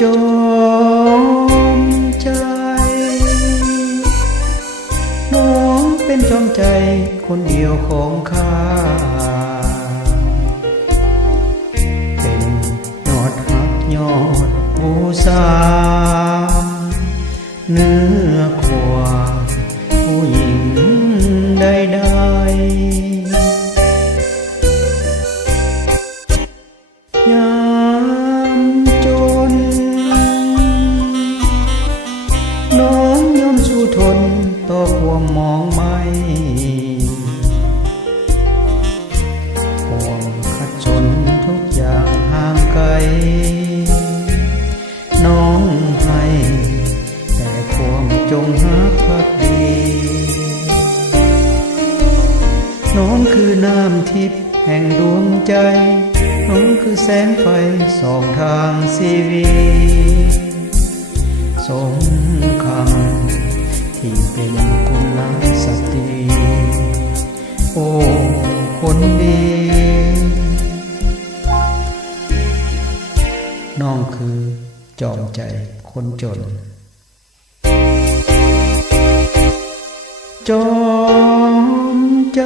จอมใจน้องเป็นจอมใจคนเดียวของข้าเป็นยอดหักยอดบูชาเนื้อความผู้หญิงใดๆยามจนน้องยอมสู้ทนต่อความมองไม่ห่วงขัดสนทุกอย่างห่างไกลน้องให้แต่ความจงรักภักดีน้องคือน้ำทิพย์แห่งดวงใจน้องคือแสงไฟส่องทางชีวิตสมคำที่เป็นกุลสตรีโอ้คนดีน้องคือจอมใจคนจนจอมใจ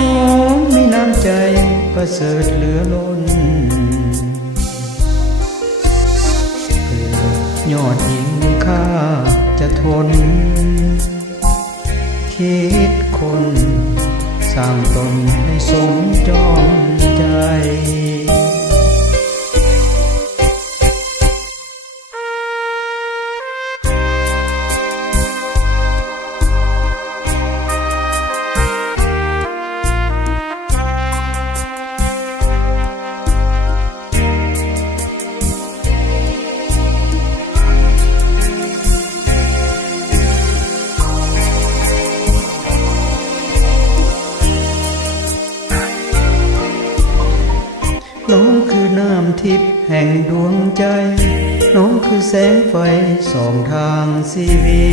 น้องมีน้ำใจประเสริฐเหลือล้นเพื่อยอดหญิงข้าจะทนคิดคนสร้างตนให้สมจอมใจน้องคือน้ำทิพย์แห่งดวงใจน้องคือแสงไฟส่องทางชีวิ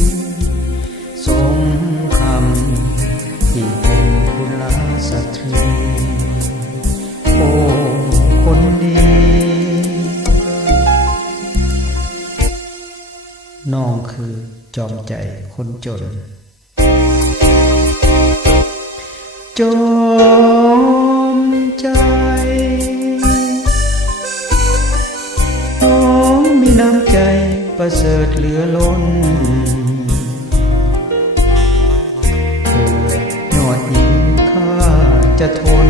ตสมคำที่เป็นกุลสตรีโอ้คนดีน้องคือจอมใจคนจนจอมใจน้องมีน้ำใจประเสริฐเหลือล้นเพื่อยอดหญิงข้าจะทน